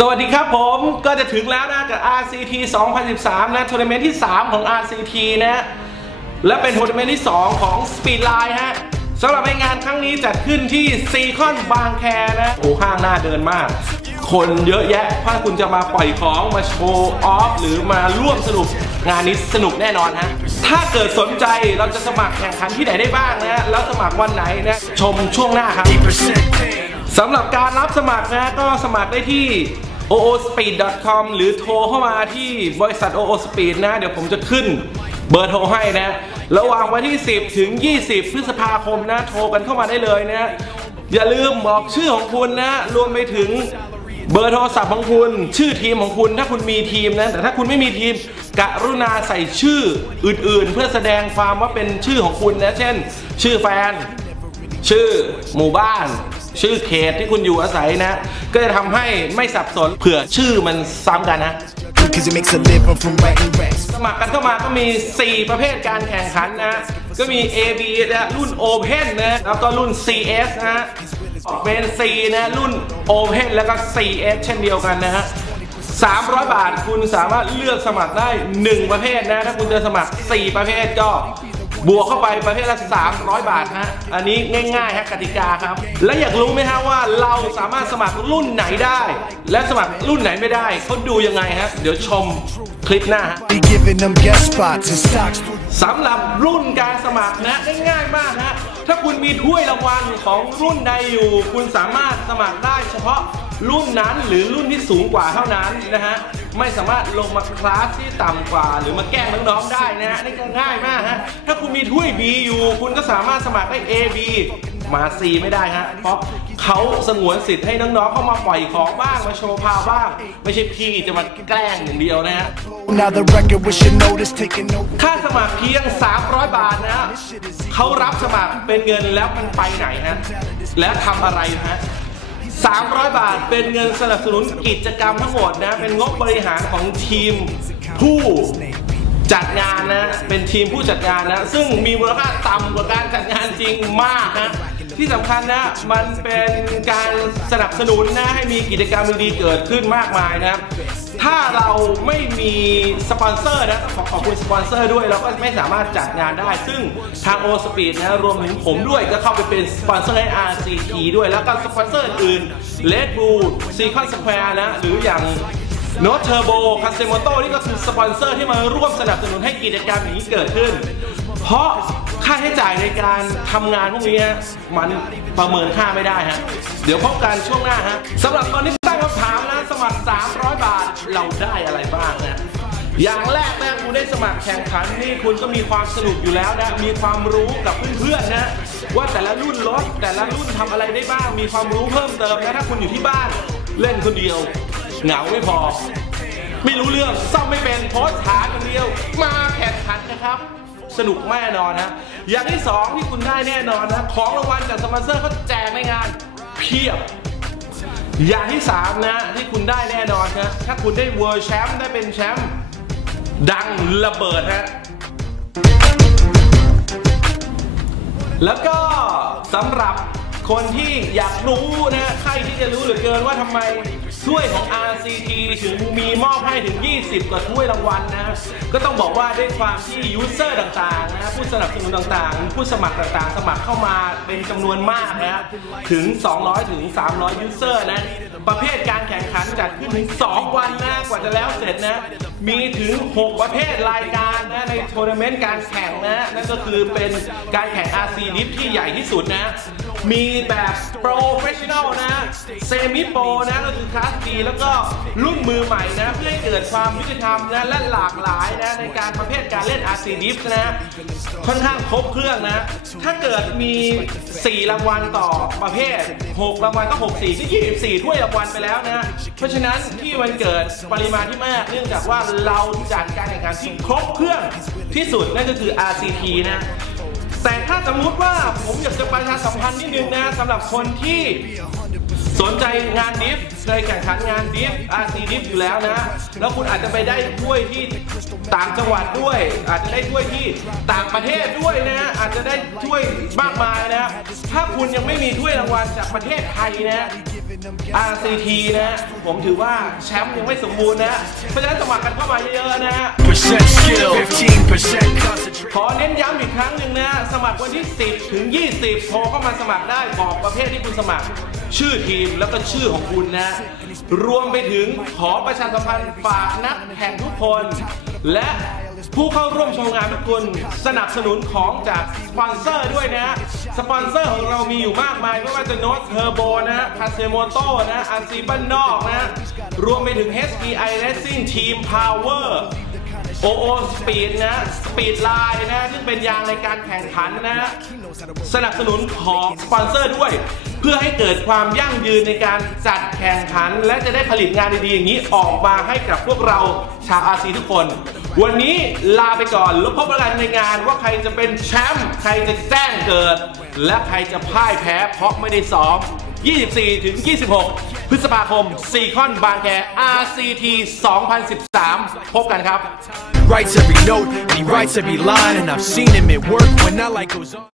สวัสดีครับผมก็จะถึงแล้วนะกับ RCT 2013 นะทัวร์นาเมนต์ที่ 3 ของ RCT นะและเป็นทัวร์นาเมนต์ที่ 2 ของ Speedline ฮะสำหรับในงานครั้งนี้จัดขึ้นที่ซีคอนบางแคนะโอ้ห้างหน้าเดินมาก คนเยอะแยะถ้าคุณจะมาปล่อยของมาโชว์ออฟหรือมาร่วมสนุกงานนี้สนุกแน่นอนฮะถ้าเกิดสนใจเราจะสมัครแข่งขันที่ไหนได้บ้างนะแล้วสมัครวันไหนนะชมช่วงหน้าครับสำหรับการรับสมัครนะก็สมัครได้ที่ oospeed.com หรือโทรเข้ามาที่บริษัท oospeed นะ เดี๋ยวผมจะขึ้นเบอร์โทรให้นะ ระหว่างวันที่ 10 ถึง 20 พฤษภาคมนะ โทรกันเข้ามาได้เลยนะ อย่าลืมบอกชื่อของคุณนะ รวมไปถึงเบอร์โทรศัพท์ของคุณ ชื่อทีมของคุณ ถ้าคุณมีทีมนะ แต่ถ้าคุณไม่มีทีม กรุณาใส่ชื่ออื่นๆ เพื่อแสดงความว่าเป็นชื่อของคุณนะ เช่น ชื่อแฟน ชื่อหมู่บ้าน ชื่อเขตที่คุณอยู่อาศัยนะ ก็จะทำให้ไม่สับสนเผื่อชื่อมันซ้ำกันนะ Cause it makes a living from writing raps. สมัครกันเข้ามาก็มี 4 ประเภทการแข่งขันนะ ก็มี AB นะรุ่น Open นะแล้วก็รุ่น CS นะ เป็น C นะรุ่น Open แล้วก็ CS เช่นเดียวกันนะฮะ300 บาทคุณสามารถเลือกสมัครได้ 1 ประเภทนะ ถ้าคุณจะสมัคร 4 ประเภทก็ บวกเข้าไปประเภทละ300 บาทฮะ อันนี้ง่ายๆฮะกติกาครับ และอยากรู้ไหมฮะว่าเราสามารถสมัครรุ่นไหนได้ และสมัครรุ่นไหนไม่ได้เขาดูยังไงฮะ เดี๋ยวชมคลิปหน้าฮะ Be giving them guest spots and stocks. สำหรับรุ่นการสมัครนะง่ายๆมากฮะ ถ้าคุณมีถ้วยรางวัลของรุ่นใดอยู่ คุณสามารถสมัครได้เฉพาะรุ่นนั้นหรือรุ่นที่สูงกว่าเท่านั้นนะฮะ ไม่สามารถลงมาคลาสที่ต่ำกว่า หรือมาแกล้งน้องๆได้นะฮะนี่ก็ง่ายมากฮะถ้าคุณมีถ้วย B อยู่ คุณก็สามารถสมัครได้ A B มา C ไม่ได้ฮะเพราะเขาสงวนสิทธิ์ให้น้องๆเข้ามาปล่อยของบ้างมาโชว์พาวบ้าง ไม่ใช่พี่จะมาแกล้งอย่างเดียวนะฮะ Now the record with your notice taking over. ค่าสมัครเพียง 300 บาทนะฮะเขารับสมัครเป็นเงินแล้วมันไปไหนฮะแล้วทำอะไรฮะ 300 บาทเป็นเงินสนับสนุนกิจกรรมทั้งหมดนะ เป็นงบบริหารของทีมผู้จัดงานนะ เป็นทีมผู้จัดงานนะ ซึ่งมีมูลค่าต่ำกว่าการจัดงานจริงมากฮะ ที่สำคัญนะ มันเป็นการสนับสนุนนะให้มีกิจกรรมดีๆเกิดขึ้นมากมายนะถ้าเราไม่มีสปอนเซอร์นะต้องขอขอบคุณสปอนเซอร์ด้วยเราก็ไม่สามารถจัดงานได้ ซึ่งทางโอสปีดนะรวมถึงผมด้วยก็เข้าไปเป็นสปอนเซอร์ให้ RCT ด้วยแล้วก็สปอนเซอร์อื่นเลดบูซีคอนสแควร์นะ หรืออย่างโนตเทอร์โบคาเซโมโตนี่ก็คือสปอนเซอร์ที่มาร่วมสนับสนุนให้กิจกรรมนี้เกิดขึ้น เพราะ ค่าใช้จ่ายในการทำงานพวกนี้ฮะมันประเมินค่าไม่ได้ฮะเดี๋ยวพบกันช่วงหน้าฮะสำหรับตอนนี้ตั้งคำถามนะสมัคร 300 บาทเราได้อะไรบ้างนะอย่างแรกนะคุณได้สมัครแข่งขันนี่คุณก็มีความสนุกอยู่แล้วนะ มีความรู้กับเพื่อนๆนะ ว่าแต่ละรุ่นรถแต่ละรุ่นทำอะไรได้บ้าง มีความรู้เพิ่มเติมนะถ้าคุณอยู่ที่บ้าน เล่นคนเดียว เหงาไม่พอ ไม่รู้เรื่องซ่อมไม่เป็นโพสต์หาคนเดียว มาแข่งขันนะครับ สนุกแน่นอนนะอย่างที่สองที่คุณได้แน่นอนนะของรางวัลจากสปอนเซอร์เขาแจกในงานเพียบ อย่างที่สามนะที่คุณได้แน่นอนนะถ้าคุณได้เวิร์แชมป์ได้เป็นแชมป์ดังระเบิดฮะแล้วก็สำหรับ คนที่อยากรู้นะใครที่จะรู้เหลือเกินว่าทำไมถ้วยของ RCT ถึงมีมอบให้ถึง 20 กว่าถ้วยรางวัลนะก็ต้องบอกว่าด้วยความที่ยูเซอร์ต่างๆนะผู้สนับสนุนต่างๆ ผู้สมัครต่างๆ สมัครเข้ามาเป็นจำนวนมากนะถึง 200 ถึง 300 ยูเซอร์นะประเภทการแข่งขันจัดขึ้นถึง 2 วันนะกว่าจะแล้วเสร็จนะมีถึง 6 ประเภทรายการนะในทัวร์นาเมนต์การแข่งนะนั่นก็คือเป็นการแข่ง RC ดิฟที่ใหญ่ที่สุดนะ มีแบบโปรเฟชชั่นอลนะเซมิโปรนะก็คือคลาสดีแล้วก็รุ่นมือใหม่นะ เพื่อให้เกิดความยุติธรรมนะและหลากหลายนะในการประเภทการเล่น RC ดิฟนะค่อนข้างครบเครื่องนะ ถ้าเกิดมี 4 รางวัลต่อประเภท 6 รางวัลก็ 6 4ก็24 ถ้วยรางวัลไปแล้วนะ เพราะฉะนั้นที่มันเกิดปริมาณที่มาก เนื่องจากว่าเราจัดการแข่งขันที่ครบเครื่องที่สุดนั่นก็คือ RCT นะ ถ้าสมมุติว่าผมอยากจะประชาสัมพันธ์นิดนึงนะสำหรับคนที่สนใจงานดิฟเคยแข่งขันงานดิฟ RC ดิฟอยู่แล้วนะ แล้วคุณอาจจะไปได้ถ้วยที่ต่างจังหวัดด้วย อาจจะได้ถ้วยที่ต่างประเทศด้วยนะ อาจจะได้ถ้วยมากมายนะ ถ้าคุณยังไม่มีถ้วยรางวัลจากประเทศไทยนะ RCT นะ ผมถือว่าแชมป์ยังไม่สมบูรณ์นะ เพราะฉะนั้นสมัครกันเข้ามาเยอะๆนะฮะ ขอเน้นย้ำอีกครั้งหนึ่งนะสมัครวันที่ 10 ถึง 20 โทรเข้ามาสมัครได้บอกประเภทที่คุณสมัคร ชื่อทีมแล้วก็ชื่อของคุณนะ รวมไปถึงขอประชาสัมพันธ์ฝากนักแข่งทุกคน และผู้เข้าร่วมชมงานทุกคนสนับสนุนของจากสปอนเซอร์ด้วยนะ สปอนเซอร์ของเรามีอยู่มากมายไม่ว่าจะโน้ตเทอร์โบนะคาเซโมโตนะอันซีบ้านนอกนะ รวมไปถึง HPI Racing Team Power โอโอสปีดนะสปีดไลน์นะซึ่งเป็นยางในการแข่งขันนะสนับสนุนของสปอนเซอร์ด้วย เพื่อให้เกิดความยั่งยืนในการจัดแข่งขัน และจะได้ผลิตงานดีๆอย่างนี้ออกมาให้กับพวกเราชาวอาซีทุกคน วันนี้ลาไปก่อนแล้วพบกันในงานว่าใครจะเป็นแชมป์ใครจะแจ้งเกิด และใครจะพ่ายแพ้เพราะไม่ได้ซ้อม 24ถึง26 พฤษภาคมซีคอนบางแค RCT 2013 พบกันครับ Writes every note, and he writes every line, and I've seen him at work when that light goes on.